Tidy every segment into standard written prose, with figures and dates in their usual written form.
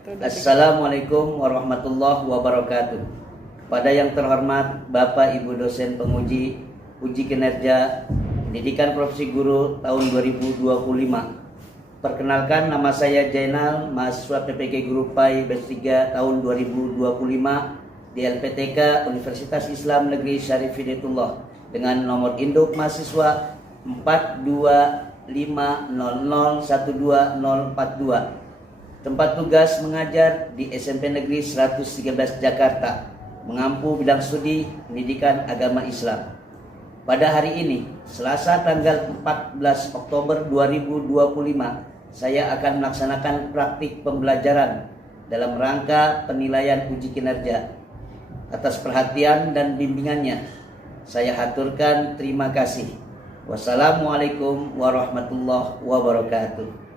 Assalamualaikum warahmatullahi wabarakatuh. Pada yang terhormat Bapak Ibu dosen penguji uji kinerja pendidikan profesi guru tahun 2025. Perkenalkan, nama saya Jainal, mahasiswa PPG Guru PAI batch 3 tahun 2025 di LPTK Universitas Islam Negeri Syarif Hidayatullah dengan nomor induk mahasiswa 42500120042. Tempat tugas mengajar di SMP Negeri 113 Jakarta, mengampu bidang studi pendidikan agama Islam. Pada hari ini, Selasa tanggal 14 Oktober 2025, saya akan melaksanakan praktik pembelajaran dalam rangka penilaian uji kinerja. Atas perhatian dan bimbingannya, saya haturkan terima kasih. Wassalamualaikum warahmatullahi wabarakatuh.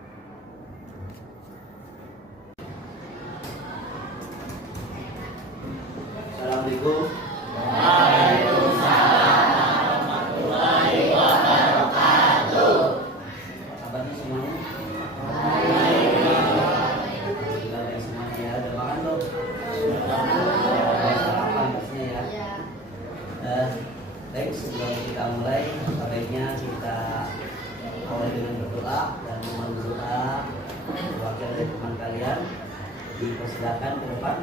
Assalamualaikum. Waalaikumsalam warahmatullahi wabarakatuh. Apa kabarnya semuanya? Baik semuanya ya. Udah makan belum? Sarapan pastinya ya. Baik, sebelum kita mulai, baiknya kita awali dengan berdoa dan mohon doa wakil dari teman kalian dipersilakan ke depan.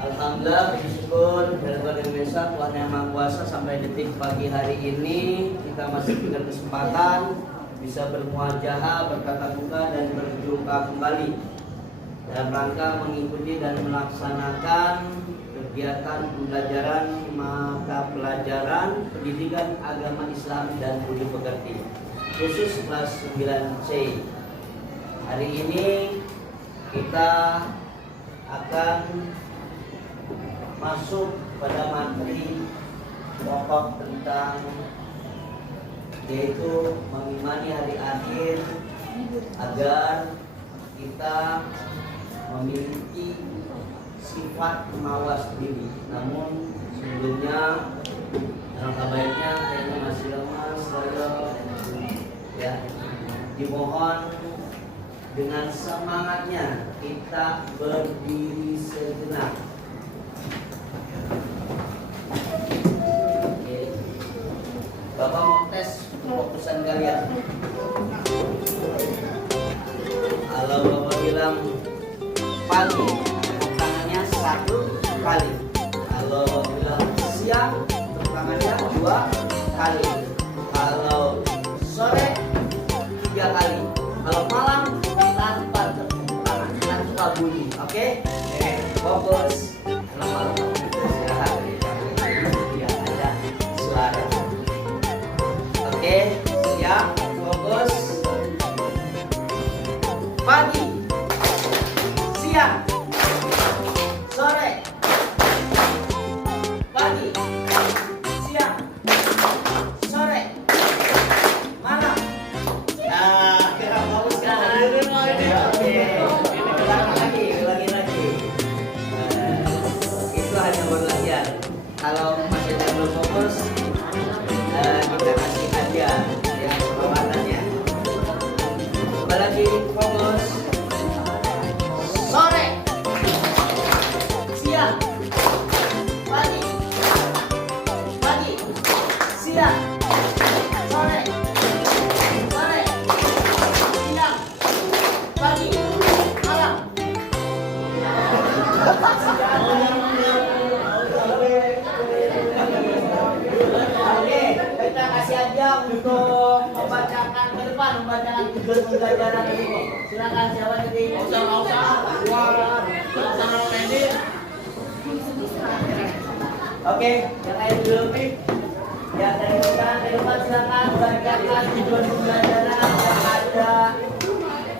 Alhamdulillah, bersyukur dari Indonesia Tuhan Yang Maha Kuasa sampai detik pagi hari ini kita masih punya kesempatan bisa bermuajahah, bertatap muka dan berjumpa kembali dalam rangka mengikuti dan melaksanakan kegiatan pembelajaran mata pelajaran pendidikan agama Islam dan budi pekerti khusus kelas 9C. Hari ini kita akan masuk pada materi pokok tentang yaitu mengimani hari akhir agar kita memiliki sifat mawas diri. Namun sebelumnya alangkah baiknya kayaknya masih lemas ya, dimohon dengan semangatnya kita berdiri sejenak. Bapak mau tes fokusan kalian. Kalau Bapak bilang pagi, tepuk tangannya 1 kali. Kalau Bapak bilang siang, tepuk tangannya 2 kali. Kalau sore 3 kali. Kalau malam tanpa tepuk tangan, tanpa bunyi. Oke? Fokus. Siap, fokus. Pagi, siang, sore, pagi, siang, yang belum fokus, kita kasih aja yang perlawatannya. Coba lagi fokus. Sore, siang, pagi, pagi, siang, sore, sore, siang, pagi, malam. Oke, kita kasih aja untuk membacakan ke depan, membacakan tujuan pembelajaran ini. Silakan siapa jadi? Oke, yang lain dulu. Ya, dari depan silakan membacakan tujuan pembelajaran yang ada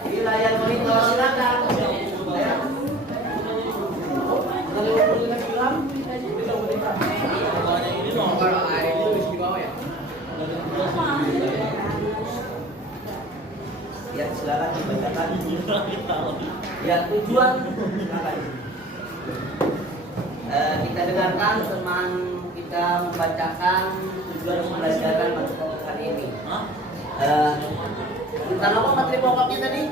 di layar monitor. Silakan. Ya, silakan dibacakan. Ya, tujuan silakan. Kita dengarkan teman kita membacakan tujuan pembelajaran materi pokok hari ini. Tentang apa materi pokoknya tadi?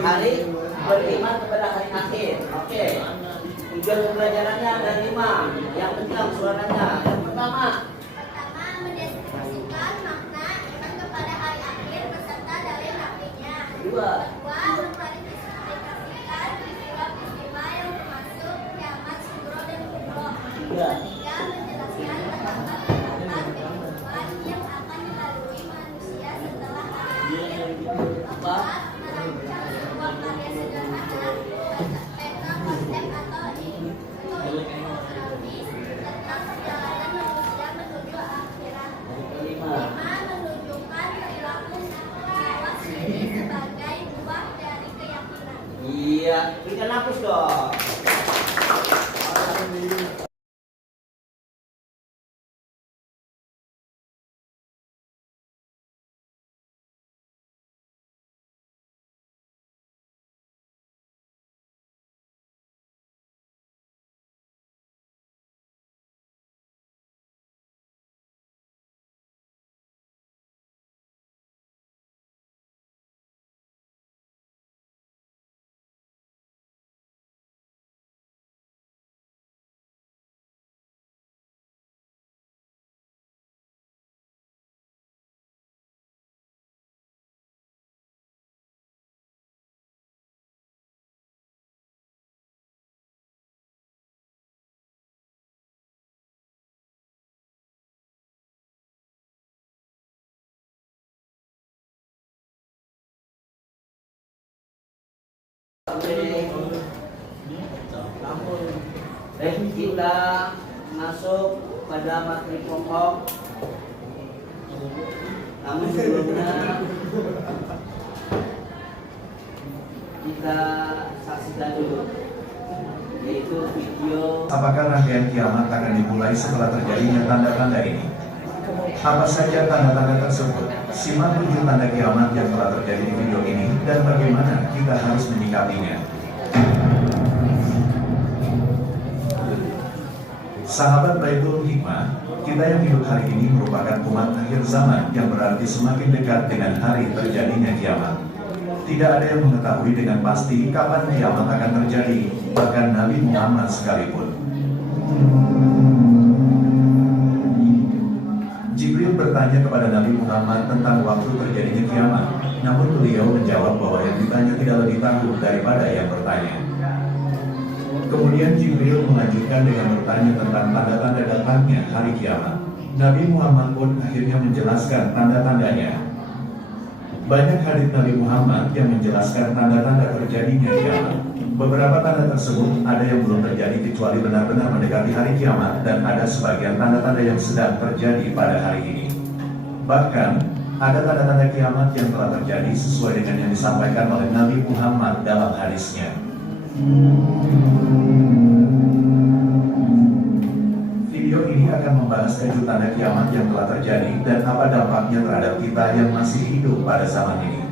Hari beriman kepada hari akhir. Oke. Tujuan pembelajarannya ada 5. Yang kencang suaranya. Yang pertama, mendeskripsikan makna iman kepada hari akhir beserta dalil nafinya. Kedua, mengklarifikasikan peristiwa-peristiwa yang termasuk kiamat sugro dan kubro. Tiga, Ketiga, menjelaskan tahapan-tahapan kehidupan yang akan dilalui manusia setelah hari akhir. Keempat, merancang sebuah karya sederhana peta konsep atau infografis tentang perjalanan manusia menuju akhirat. kelima, 5. Menunjukkan perilaku awas diri sebagai buah dari keyakinan. iya, berikan hapus dong. Kita masuk pada materi pokok. Namun sebelumnya kita saksikan dulu, yaitu video. Apakah rangkaian kiamat akan dimulai setelah terjadinya tanda-tanda ini? Apa saja tanda-tanda tersebut? Simak 7 tanda kiamat yang telah terjadi di video ini dan bagaimana kita harus menyikapinya. Sahabat Baitul Hikmah, kita yang hidup hari ini merupakan umat akhir zaman yang berarti semakin dekat dengan hari terjadinya kiamat. Tidak ada yang mengetahui dengan pasti kapan kiamat akan terjadi, bahkan Nabi Muhammad sekalipun. Jibril bertanya kepada Nabi Muhammad tentang waktu terjadinya kiamat, namun beliau menjawab bahwa yang ditanya tidak lebih tahu daripada yang bertanya. Kemudian Jibril melanjutkan dengan bertanya tentang tanda-tanda datangnya hari kiamat. Nabi Muhammad pun akhirnya menjelaskan tanda-tandanya. Banyak hadits Nabi Muhammad yang menjelaskan tanda-tanda terjadinya kiamat. Beberapa tanda tersebut ada yang belum terjadi kecuali benar-benar mendekati hari kiamat, dan ada sebagian tanda-tanda yang sedang terjadi pada hari ini. Bahkan, ada tanda-tanda kiamat yang telah terjadi sesuai dengan yang disampaikan oleh Nabi Muhammad dalam hadisnya. Video ini akan membahas 7 tanda kiamat yang telah terjadi dan apa dampaknya terhadap kita yang masih hidup pada zaman ini.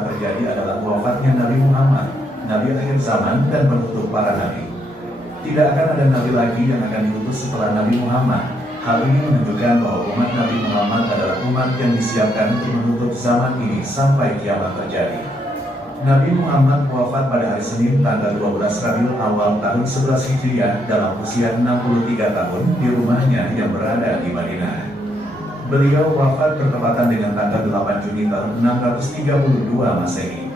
Terjadi terjadi adalah wafatnya Nabi Muhammad, Nabi akhir zaman dan penutup para nabi. Tidak akan ada nabi lagi yang akan diutus setelah Nabi Muhammad. Hal ini menunjukkan bahwa umat Nabi Muhammad adalah umat yang disiapkan untuk menutup zaman ini sampai kiamat terjadi. Nabi Muhammad wafat pada hari Senin tanggal 12 Rabiul Awal tahun 11 Hijriah dalam usia 63 tahun di rumahnya yang berada di Madinah. Beliau wafat bertepatan dengan tanggal 8 Juni tahun 632 Masehi.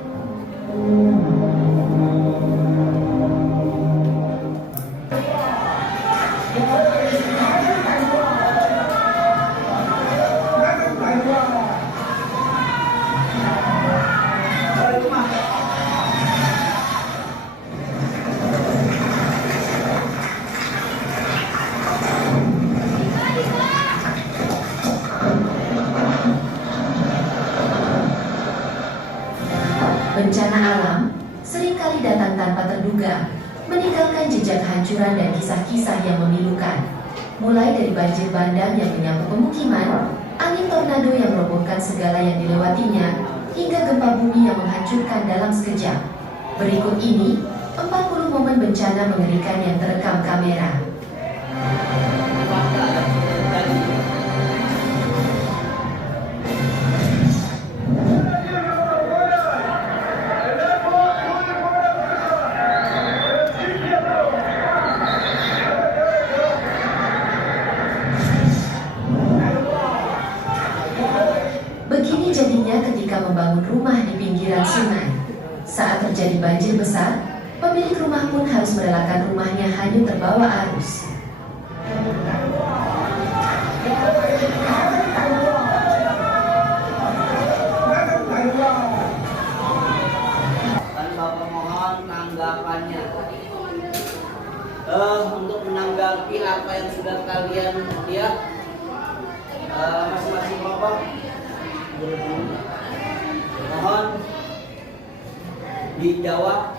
Bencana alam seringkali datang tanpa terduga, meninggalkan jejak kehancuran dan kisah-kisah yang memilukan. Mulai dari banjir bandang yang menyapu pemukiman, angin tornado yang merobohkan segala yang dilewatinya, hingga gempa bumi yang menghancurkan dalam sekejap. Berikut ini, 40 momen bencana mengerikan yang terekam kamera. Begini jadinya ketika membangun rumah di pinggiran sungai. Saat terjadi banjir besar, pemilik rumah pun harus merelakan rumahnya hanyut terbawa arus. Dan Bapak mohon tanggapannya. Untuk menanggapi apa yang sudah kalian lihat, masing-masing kelompok mohon dijawab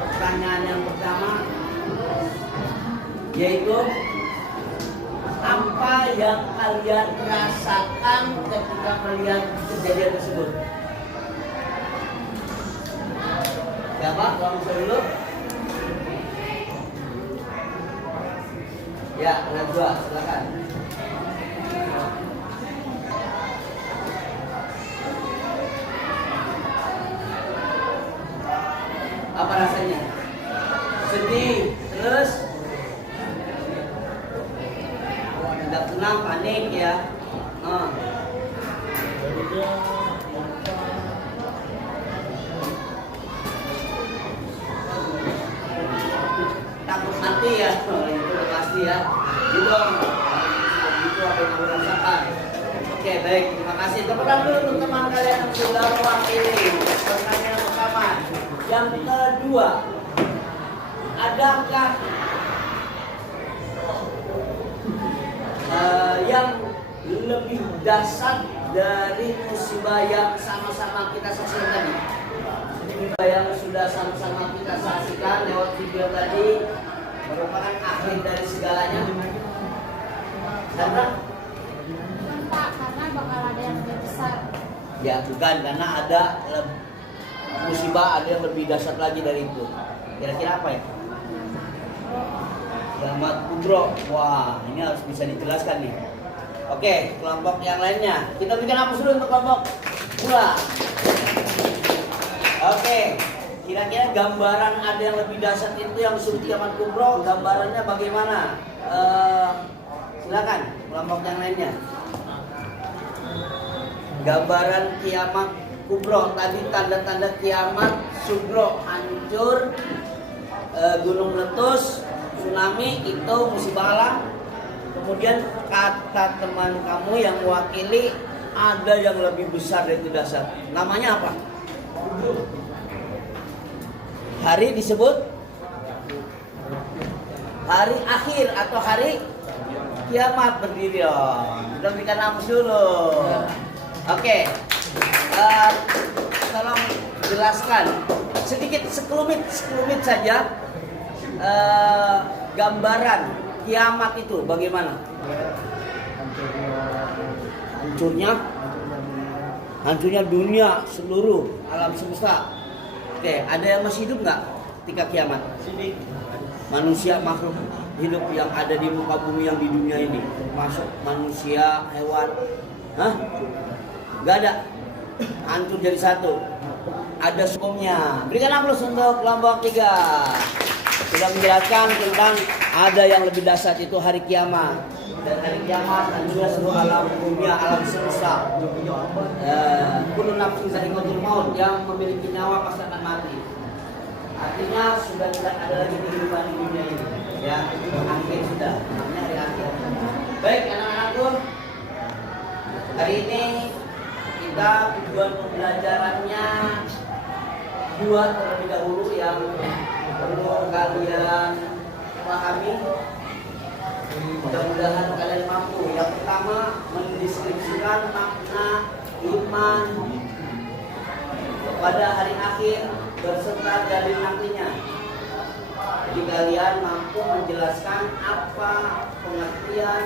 pertanyaan yang pertama, yaitu apa yang kalian rasakan ketika melihat kejadian tersebut. Siapa? Kalau bisa dulu. Ya, Najwa, silakan. Apa rasanya? Sedih, terus tidak tenang, panik ya. Takut mati ya, itu udah pasti ya. Gitu, itu apa yang kamu rasakan. Oke, baik, terima kasih. Tepuk tangan dulu untuk teman kalian yang sudah mewakili pertanyaan pertama. Yang kedua, adakah yang lebih dahsyat dari musibah yang sama-sama kita saksikan tadi? Musibah yang sudah sama-sama kita saksikan lewat video tadi merupakan akhir dari segalanya. Sandra? Karena bakal ada yang lebih besar. Ya, bukan, karena ada musibah ada yang lebih dahsyat lagi dari itu. Kira-kira apa ya? Kiamat kubro. Wah, ini harus bisa dijelaskan nih. Oke, kelompok yang lainnya. Kita berikan hapus dulu untuk kelompok pula. Oke, kira-kira gambaran ada yang lebih dahsyat itu yang disebut kiamat kubro, gambarannya bagaimana? Silakan kelompok yang lainnya. Gambaran kiamat kubro tadi, tanda-tanda kiamat, sugro hancur, gunung meletus, tsunami itu musibah alam. Kemudian kata teman kamu yang mewakili ada yang lebih besar dari itu dahsyat. Namanya apa? Hari disebut hari akhir atau hari kiamat berdiri. Kita berikan hapus dulu. Oke. Tolong jelaskan sedikit sekelumit saja gambaran kiamat itu bagaimana? Hancurnya hancurnya dunia seluruh alam semesta. Oke, ada yang masih hidup nggak ketika kiamat? Manusia, makhluk hidup yang ada di muka bumi yang di dunia ini, termasuk manusia, hewan, nggak ada, hancur jadi satu. Ada hukumnya. Berikan aplaus untuk kelompok 3. Sudah menjelaskan tentang ada yang lebih dahsyat itu hari kiamat. Dan hari kiamat hancurnya seluruh alam dunia, alam semesta. Kullu nafsin dha'iqatul maut, yang memiliki nyawa pasti akan mati. Artinya sudah tidak ada lagi kehidupan di dunia ini. Ya, akhir sudah. Namanya hari akhir. Baik anak-anakku, hari ini kita tujuan pembelajarannya 2 terlebih dahulu yang perlu kalian pahami. Mudah-mudahan kalian mampu. Yang pertama, mendeskripsikan makna iman pada hari akhir berserta dalil naklinya. Jadi kalian mampu menjelaskan apa pengertian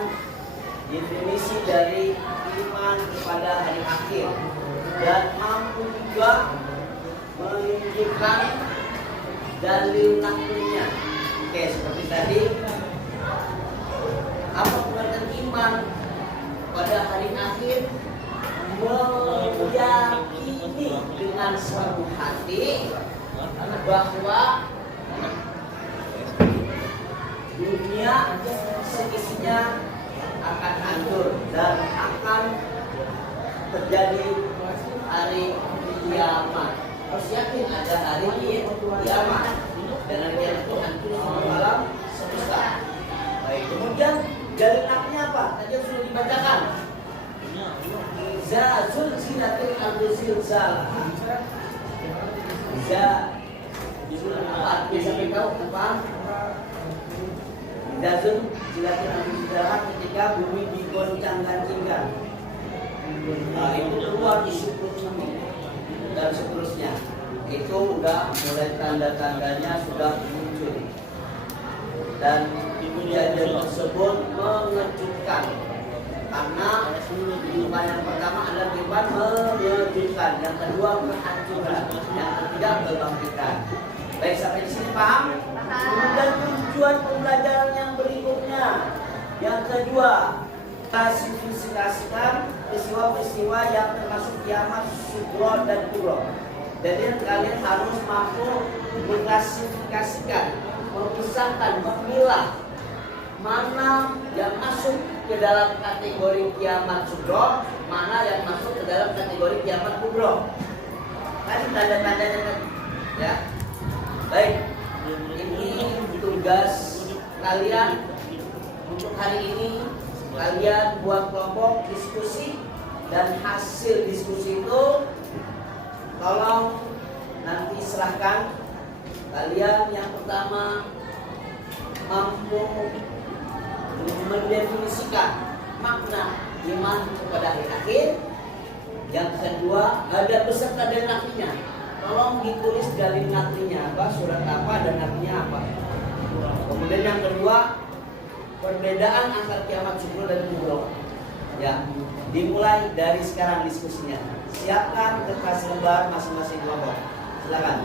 definisi dari iman kepada hari akhir, dan mampu juga menunjukkan dalil naklinya. Oke, seperti tadi, apa pengertian iman pada hari akhir? Meyakini dengan seluruh hati bahwa dunia seisinya akan hancur dan akan terjadi hari kiamat. Harus yakin ada hari kiamat, dan hari kiamat itu hancur seluruh alam semesta. Baik, kemudian dari naknya apa? Tadi sudah dibacakan. Za zulzilatil ardu zilzalaha. Za apa artinya sampai tahu apa? Za zulzilatil ardu zilzalaha, ketika bumi digoncang-gancingkan. Nah, itu keluar isu bumi dan seterusnya. Itu udah mulai tanda-tandanya sudah muncul. Dan kejadian tersebut mengejutkan. Karena kehidupan yang pertama adalah kehidupan mengejutkan, yang kedua kehancuran, yang ketiga kebangkitan. Baik, sampai di sini paham? Kemudian tujuan pembelajaran yang berikutnya, yang kedua, klasifikasikan peristiwa-peristiwa yang termasuk kiamat sugro dan kubro. Jadi kalian harus mampu mengklasifikasikan, memisahkan, memilah mana yang masuk ke dalam kategori kiamat sugro, mana yang masuk ke dalam kategori kiamat kubro. Tadi tanda-tandanya kan, ya. Baik, ini tugas kalian untuk hari ini. Kalian buat kelompok diskusi, dan hasil diskusi itu tolong nanti serahkan. Kalian yang pertama mampu mendefinisikan makna iman kepada hari akhir. Yang kedua, ada beserta dalil naklinya. Tolong ditulis dalil naklinya apa, surat apa, dan naklinya apa. Kemudian yang kedua, perbedaan antara kiamat sugro dan kubro. Ya, dimulai dari sekarang diskusinya. Siapkan kertas lembar masing-masing kelompok. Silakan.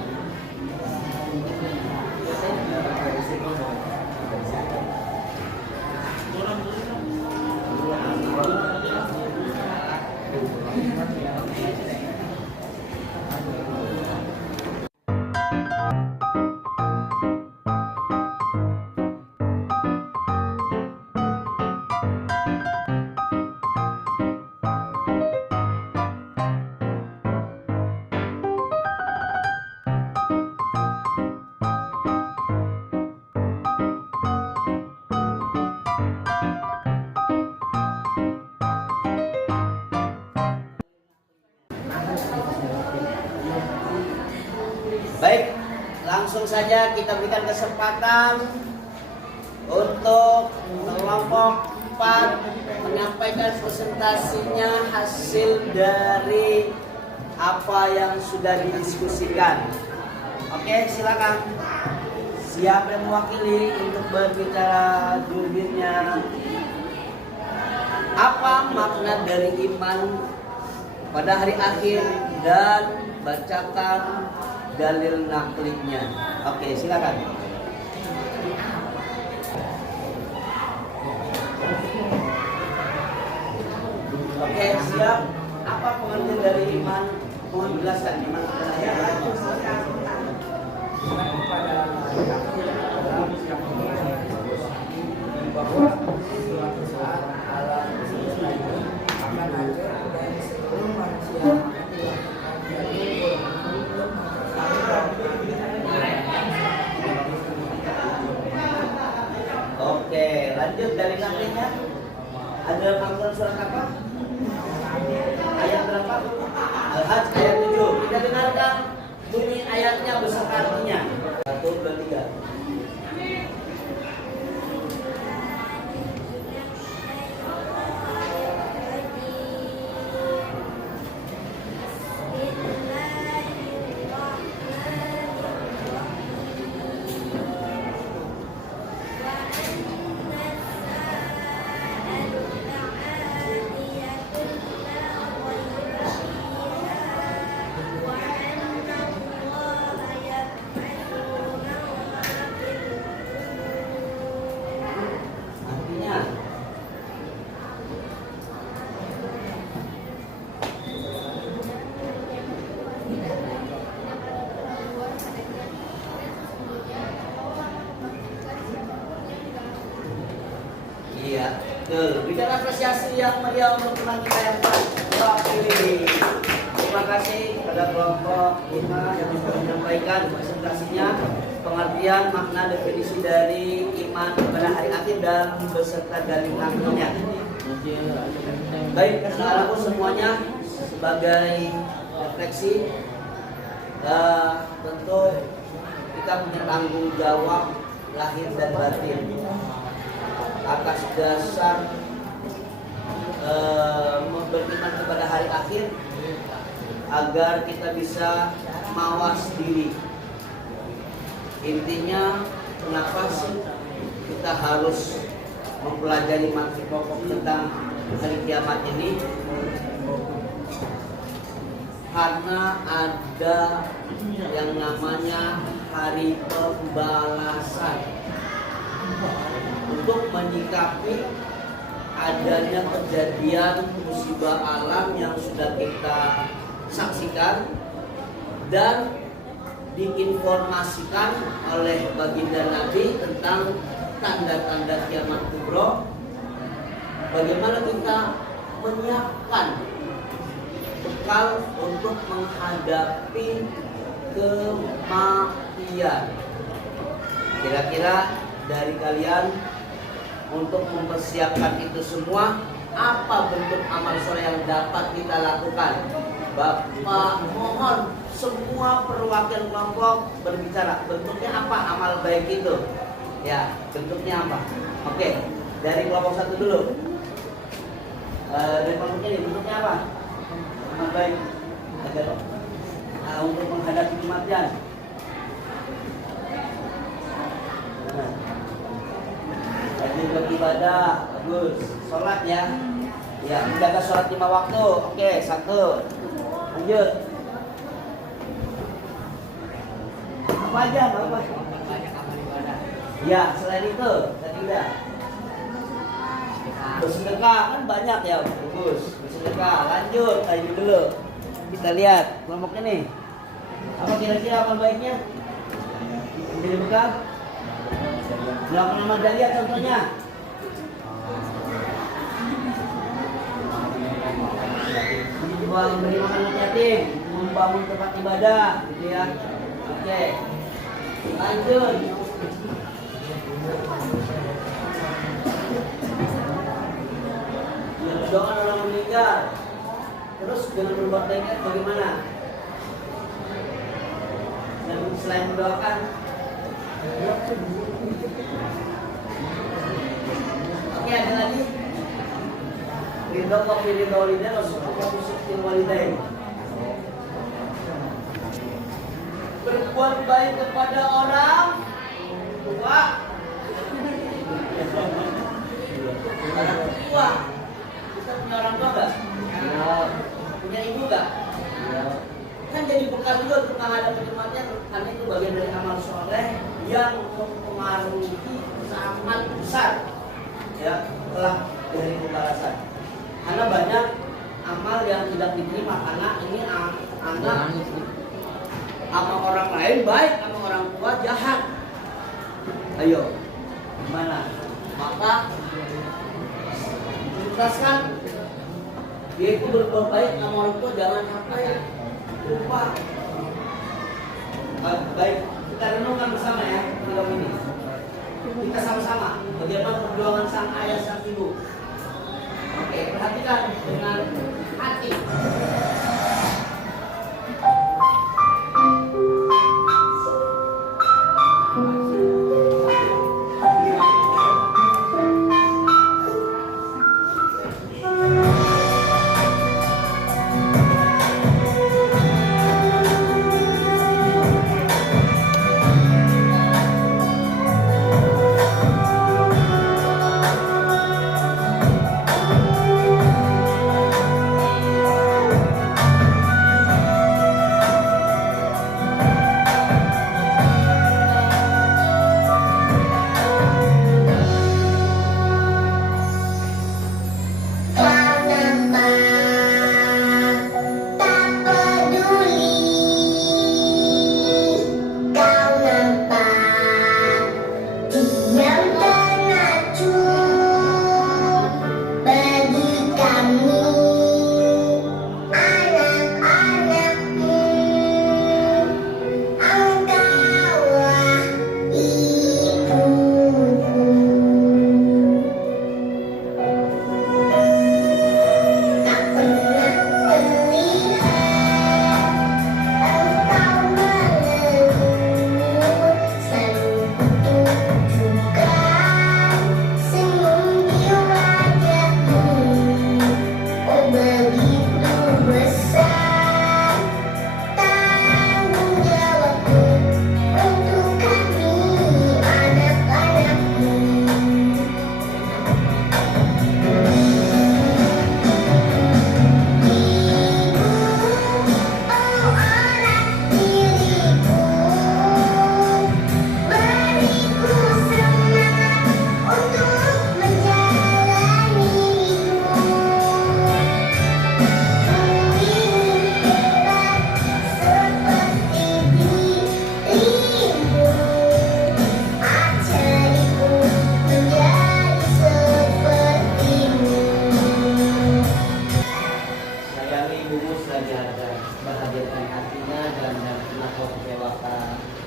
Baik, langsung saja kita berikan kesempatan untuk kelompok 4 menyampaikan presentasinya hasil dari apa yang sudah didiskusikan. Oke, silakan. Siapa yang mewakili untuk berbicara jubirnya? Apa makna dari iman pada hari akhir dan bacakan dalil naklinya. Oke, silakan. Oke, siap. Apa pengertian dari iman? Mohon jelaskan iman kepada hari akhir. Bahwa suatu saat alam semesta ini akan ada dan seluruh manusia akan dilakukan untuk Oke, lanjut dari naklinya. Ada Al-Quran surat apa? Ayat berapa? Al-Hajj ayat 7. Kita dengarkan bunyi ayatnya beserta artinya. 1, 2, 3. Artinya iya, betul. Bicara apresiasi yang meriah untuk teman kita yang terpilih. Terima kasih kepada kelompok 5 yang sudah menyampaikan presentasinya, pengertian makna definisi dari iman kepada hari akhir dan beserta dalil naklinya. Baik, anak-anakku semuanya, sebagai refleksi, tentu kita punya tanggung jawab lahir dan batin atas dasar beriman kepada hari akhir, agar kita bisa mawas diri. Intinya, kenapa sih kita harus mempelajari materi pokok tentang hari kiamat ini? Karena ada yang namanya hari pembalasan, untuk menyikapi adanya kejadian musibah alam yang sudah kita saksikan dan diinformasikan oleh baginda Nabi tentang tanda-tanda kiamat kubro. Bagaimana kita menyiapkan bekal untuk menghadapi kematian. Kira-kira dari kalian, untuk mempersiapkan itu semua, apa bentuk amal soleh yang dapat kita lakukan? Bapak mohon semua perwakilan kelompok berbicara. Bentuknya apa amal baik itu? Ya, bentuknya apa? Oke, dari kelompok 1 dulu. Dari kelompoknya ini bentuknya apa? Amal baik. Untuk menghadapi kematian. Rajin beribadah, bagus. Sholat ya, ya menjaga sholat 5 waktu. Oke, 1. Lanjut. Apa aja, apa? Ya, selain itu, tadi udah. Bersedekah kan banyak ya, bagus. Bersedekah. Lanjut, ayo dulu. Kita lihat kelompoknya nih. Apa kira-kira amal baiknya? Menjadi bekal. Melakukan amal jariah contohnya. Memberi makan anak yatim, membangun tempat ibadah, gitu ya. Oke. Lanjut. Mendoakan orang meninggal. Terus dengan berbuat baiknya bagaimana? Dan selain mendoakan, oke, ada lagi. Ridho kopi ridho walidain, Rasulullah musyrikin walidain. Berbuat baik kepada orang tua. Orang tua. Kita punya orang tua nggak? Punya ibu nggak? Kan jadi bekal juga untuk menghadapi kematian. Karena itu bagian dari amal soleh yang mempengaruhi sangat besar ya kelak dari pembalasan. Karena banyak amal yang tidak diterima karena ini anak sama orang lain baik, sama orang tua jahat. Ayo, gimana? Maka tuntaskan dia itu berbuat baik sama orang tua, jangan sampai lupa. Baik, kita renungkan bersama ya film ini. Kita sama-sama bagaimana perjuangan sang ayah sang ibu. Oke, perhatikan dengan hati.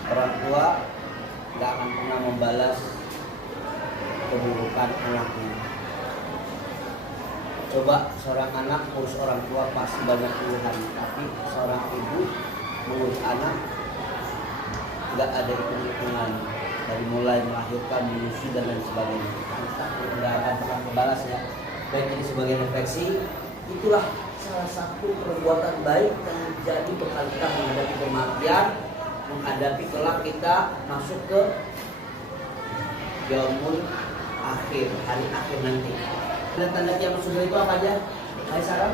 Orang tua nggak akan pernah membalas keburukan anaknya. Coba seorang anak urus orang tua pasti banyak keluhan, tapi seorang ibu mengurus anak nggak ada hitung-hitungan, dari mulai melahirkan, menyusui dan lain sebagainya. Nggak akan pernah membalas ya. Baik, ini sebagai refleksi, itulah salah satu perbuatan baik yang menjadi bekal kita menghadapi kematian, menghadapi kelak kita masuk ke yaumul akhir, hari akhir nanti. Dan tanda kiamat sudah itu apa aja? Hai Sarah.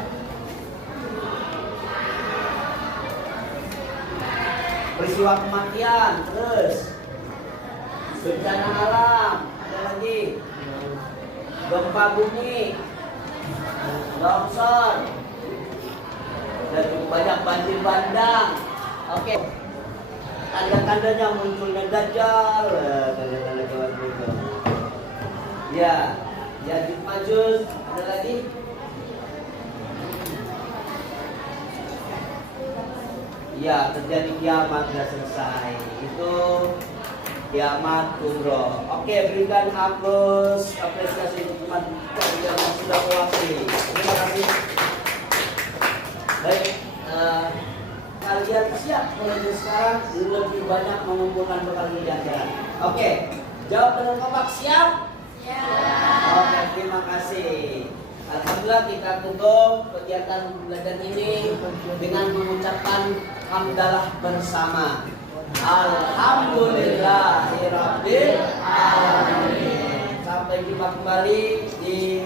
Peristiwa kematian, terus bencana alam, ada lagi gempa bumi, longsor, dan banyak banjir bandang. Oke. Tanda-tandanya munculnya Dajjal, tanda-tanda keluar itu. Ya, jadi Majus, ada lagi. Ya, terjadi kiamat sudah selesai. Itu kiamat kubro. Oke, berikan aplaus, apresiasi untuk teman yang sudah mewakili. Terima kasih. Baik, kalian siap mulai dari sekarang lebih banyak mengumpulkan bekal di akhirat. Oke, jawab dengan kompak, siap? Siap. Oke, terima kasih. Alhamdulillah kita tutup kegiatan belajar ini dengan mengucapkan hamdalah bersama. Alhamdulillahirabbil alamin. Sampai jumpa kembali di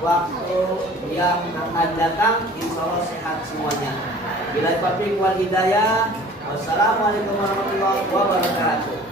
waktu yang yang akan datang, insya Allah sehat semuanya. Bila taufiq wal hidayah. Wassalamualaikum warahmatullahi wabarakatuh.